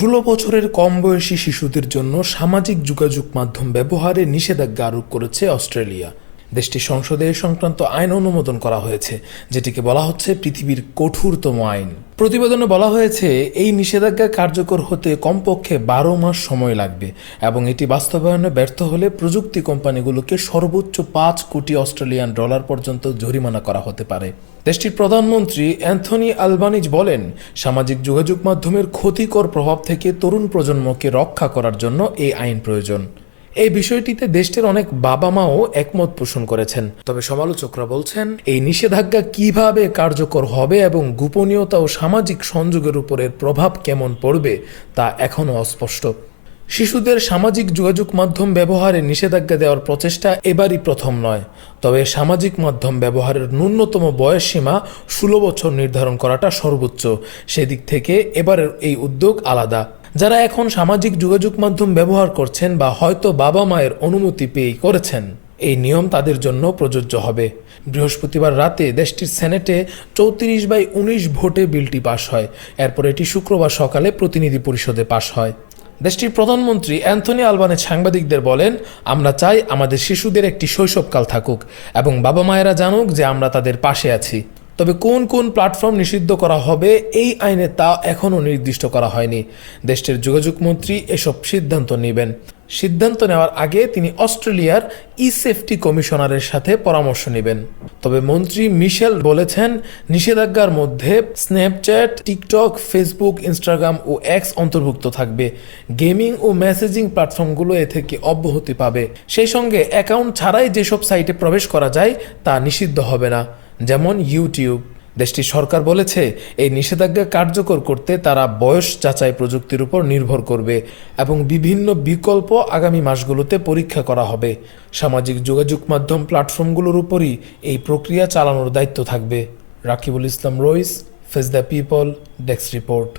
16 বছরের কম বয়সী শিশুদের জন্য সামাজিক যোগাযোগ মাধ্যম ব্যবহারে নিষেধাজ্ঞা আরোপ করেছে অস্ট্রেলিয়া। দেশটির সংসদে এ সংক্রান্ত আইন অনুমোদন করা হয়েছে, যেটিকে বলা হচ্ছে পৃথিবীর কঠোরতম আইন। প্রতিবেদনে বলা হয়েছে এই নিষেধাজ্ঞা কার্যকর হতে কমপক্ষে 12 মাস সময় লাগবে এবং এটি বাস্তবায়নে ব্যর্থ হলে প্রযুক্তি কোম্পানিগুলোকে সর্বোচ্চ 5 কোটি অস্ট্রেলিয়ান ডলার পর্যন্ত জরিমানা করা হতে পারে। দেশটির প্রধানমন্ত্রী অ্যান্থনি আলবানিজ বলেন, সামাজিক যোগাযোগ মাধ্যমের ক্ষতিকর প্রভাব থেকে তরুণ প্রজন্মকে রক্ষা করার জন্য এই আইন প্রয়োজন। এই বিষয়টিতে দেশটির অনেক বাবা মাও একমত পোষণ করেছেন। তবে সমালোচকরা বলছেন, এই নিষেধাজ্ঞা কিভাবে কার্যকর হবে এবং গোপনীয়তা ও সামাজিক সংযোগের উপরের প্রভাব কেমন পড়বে তা এখনও অস্পষ্ট। শিশুদের সামাজিক যোগাযোগ মাধ্যম ব্যবহারে নিষেধাজ্ঞা দেওয়ার প্রচেষ্টা এবারই প্রথম নয়। তবে সামাজিক মাধ্যম ব্যবহারের ন্যূনতম বয়সসীমা 16 বছর নির্ধারণ করাটা সর্বোচ্চ। সেদিক থেকে এবারের এই উদ্যোগ আলাদা। যারা এখন সামাজিক যোগাযোগ মাধ্যম ব্যবহার করছেন বা হয়তো বাবা মায়ের অনুমতি পেয়ে করেছেন, এই নিয়ম তাদের জন্য প্রযোজ্য হবে। বৃহস্পতিবার রাতে দেশটির সেনেটে 34/19 ভোটে বিলটি পাশ হয়। এরপর এটি শুক্রবার সকালে প্রতিনিধি পরিষদে পাশ হয়। দেশটির প্রধানমন্ত্রী অ্যান্থনি আলবানিজ সাংবাদিকদের বলেন, আমরা চাই আমাদের শিশুদের একটি শৈশবকাল থাকুক এবং বাবা মায়েরা জানুক যে আমরা তাদের পাশে আছি। তবে কোন কোন প্ল্যাটফর্ম নিষিদ্ধ করা হবে এই আইনে তা এখনও নির্দিষ্ট করা হয়নি। দেশটির যোগাযোগ মন্ত্রী এসব সিদ্ধান্ত নেবেন। সিদ্ধান্ত নেওয়ার আগে তিনি অস্ট্রেলিয়ার ই-সেফটি কমিশনারের সাথে পরামর্শ নেবেন। তবে মন্ত্রী মিশেল বলেছেন, নিষেধাজ্ঞার মধ্যে স্ন্যাপচ্যাট, টিকটক, ফেসবুক, ইনস্টাগ্রাম ও এক্স অন্তর্ভুক্ত থাকবে। গেমিং ও মেসেজিং প্ল্যাটফর্মগুলো এ থেকে অব্যাহতি পাবে। সেই সঙ্গে অ্যাকাউন্ট ছাড়াই যেসব সাইটে প্রবেশ করা যায় তা নিষিদ্ধ হবে না, যেমন ইউটিউব। দেশটির সরকার বলেছে, এই নিষেধাজ্ঞা কার্যকর করতে তারা বয়স যাচাই প্রযুক্তির উপর নির্ভর করবে এবং বিভিন্ন বিকল্প আগামী মাসগুলোতে পরীক্ষা করা হবে। সামাজিক যোগাযোগ মাধ্যম প্ল্যাটফর্মগুলোর উপরই এই প্রক্রিয়া চালানোর দায়িত্ব থাকবে। Rakibul Islam Rais, face the people, desk report.